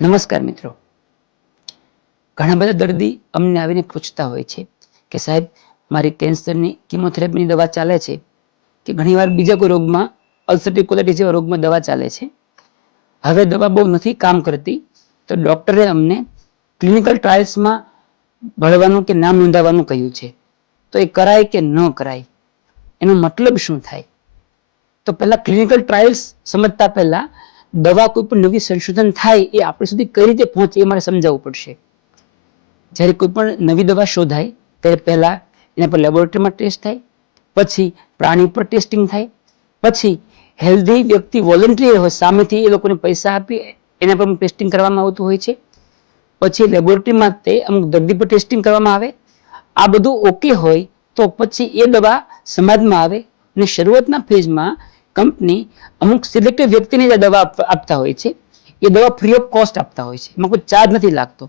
નમસ્કાર મિત્રો, ઘણા બધા દર્દી અમને આવીને પૂછતા હોય છે કે સાહેબ મારી કેન્સરની કિમોથેરાપીની દવા ચાલે છે કે ઘણીવાર બીજા કોઈ રોગમાં અલ્સરેટિવ કોલાઇટિસ જેવા રોગમાં દવા ચાલે છે, હવે દવા બહુ નથી કામ કરતી તો ડૉક્ટરે અમને ક્લિનિકલ ટ્રાયલ્સમાં ભળવાનું કે નામ નોંધાવવાનું કહ્યું છે, તો એ કરાય કે ન કરાય, એનો મતલબ શું થાય? તો પહેલા ક્લિનિકલ ટ્રાયલ્સ સમજતા પહેલા દવા કોઈ પણ નવી સંશોધન થાય એ આપણી સુધી કઈ રીતે પહોંચે એ મારે સમજાવવું પડશે. જ્યારે કોઈ પણ નવી દવા શોધાય ત્યારે પહેલા એના પર લેબોરેટરીમાં ટેસ્ટ થાય, પછી પ્રાણી પર ટેસ્ટિંગ થાય, પછી હેલ્ધી વ્યક્તિ વોલન્ટિયર હોય સામેથી એ લોકોને પૈસા આપી એના પર ટેસ્ટિંગ કરવામાં આવતું હોય છે, પછી લેબોરેટરીમાં તે અમુક દર્દી પર ટેસ્ટિંગ કરવામાં આવે. આ બધું ઓકે હોય તો પછી એ દવા સમાજમાં આવે અને શરૂઆતના ફેઝમાં કંપની અમુક સિલેક્ટેડ વ્યક્તિને જે દવા આપતા હોય છે એ દવા ફ્રી ઓફ કોસ્ટ આપતા હોય છે, એમાં કોઈ ચાર્જ નથી લાગતો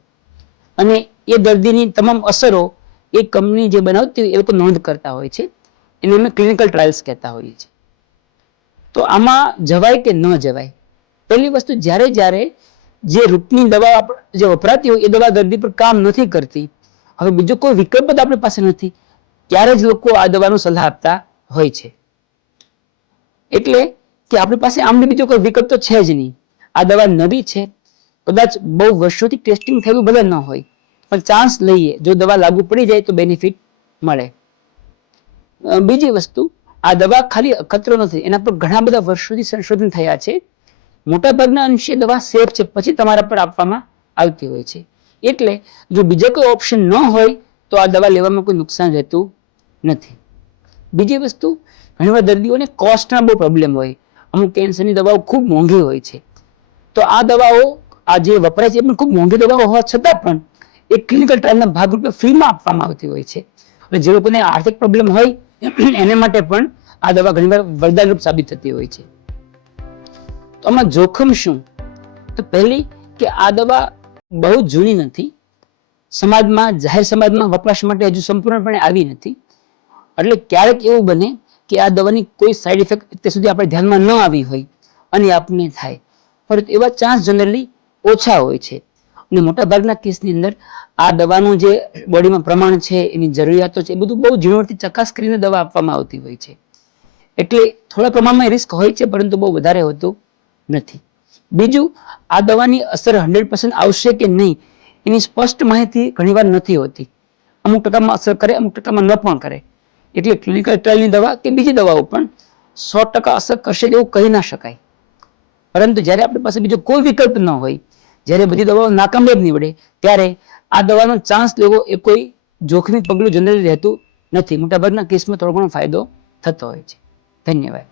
અને એ દર્દીની તમામ અસરો એ કંપની જે બનાવતી હોય એ લોકો નોંધ કરતા હોય છે, એને અમે ક્લિનિકલ ટ્રાયલ્સ કહેતા હોઈએ છીએ. તો આમાં જવાય કે ન જવાય? પહેલી વસ્તુ, જ્યારે જે રૂટની દવા જે વપરાતી હોય એ દવા દર્દી પર કામ નથી કરતી, હવે બીજો કોઈ વિકલ્પ જ આપણી પાસે નથી, ત્યારે જ લોકો આ દવાનું સલાહ આપતા હોય છે. એટલે કે આપણી પાસે આમને બીજો કોઈ વિકલ્પ તો છે જ નહીં. આ દવા નવી છે, કદાચ બહુ વર્ષોથી ટેસ્ટિંગ થયેલું ભલે ન હોય, પણ ચાન્સ લઈએ, જો દવા લાગુ પડી જાય તો બેનિફિટ મળે. બીજી વસ્તુ, આ દવા ખાલી અખતરો નથી, એના પર ઘણા બધા વર્ષોથી સંશોધન થયા છે. મોટાભાગના અંશે દવા સેફ છે, પછી તમારા પર આપવામાં આવતી હોય છે. એટલે જો બીજા કોઈ ઓપ્શન ન હોય તો આ દવા લેવામાં કોઈ નુકસાન રહેતું નથી. બીજી વસ્તુ, ઘણીવાર દર્દીઓને કોસ્ટના બહુ પ્રોબ્લેમ હોય, અમુક કેન્સરની દવાઓ ખૂબ મોંઘી હોય છે, તો આ દવાઓ આ જે વપરાય છે એ પણ ખૂબ મોંઘી દવાઓ હોવા છતાં પણ એ ક્લિનિકલ ટ્રાયલના ભાગરૂપે ફ્રીમાં આપવામાં આવતી હોય છે. એટલે જે લોકોને આર્થિક પ્રોબ્લેમ હોય એને માટે પણ આ દવા ઘણીવાર વરદાનરૂપ સાબિત થતી હોય છે. તો આમાં જોખમ શું? તો પહેલી કે આ દવા બહુ જૂની નથી, સમાજમાં જાહેર સમાજમાં વપરાશ માટે હજુ સંપૂર્ણપણે આવી નથી, એટલે ક્યારેક એવું બને કે આ દવાની કોઈ સાઈડ ઇફેક્ટ અત્યાર સુધી આપણે ધ્યાનમાં ન આવી હોય અને આપને થાય, પરંતુ એવા ચાન્સ જનરલી ઓછા હોય છે. અને મોટાભાગના કેસની અંદર આ દવાનું જે બોડીમાં પ્રમાણ છે, એની જરૂરિયાતો છે, એ બધું બહુ ઝીણવટથી ચકાસ કરીને દવા આપવામાં આવતી હોય છે. એટલે થોડા પ્રમાણમાં રિસ્ક હોય છે, પરંતુ બહુ વધારે હોતું નથી. બીજું, આ દવાની અસર 100% આવશે કે નહીં એની સ્પષ્ટ માહિતી ઘણીવાર નથી હોતી. અમુક ટકામાં અસર કરે, અમુક ટકામાં ન પણ કરે. એટલે ક્લિનિકલ ટ્રાયલની દવા કે બીજી દવાઓ પણ 100% અસર કરશે એવું કહી ના શકાય. પરંતુ જ્યારે આપણી પાસે બીજો કોઈ વિકલ્પ ન હોય, જ્યારે બધી દવાઓ નાકામયાબ નીવડે, ત્યારે આ દવાનો ચાન્સ લેવો એ કોઈ જોખમી પગલું જનરલી રહેતું નથી. મોટાભાગના કેસમાં થોડો ઘણો ફાયદો થતો હોય છે. ધન્યવાદ.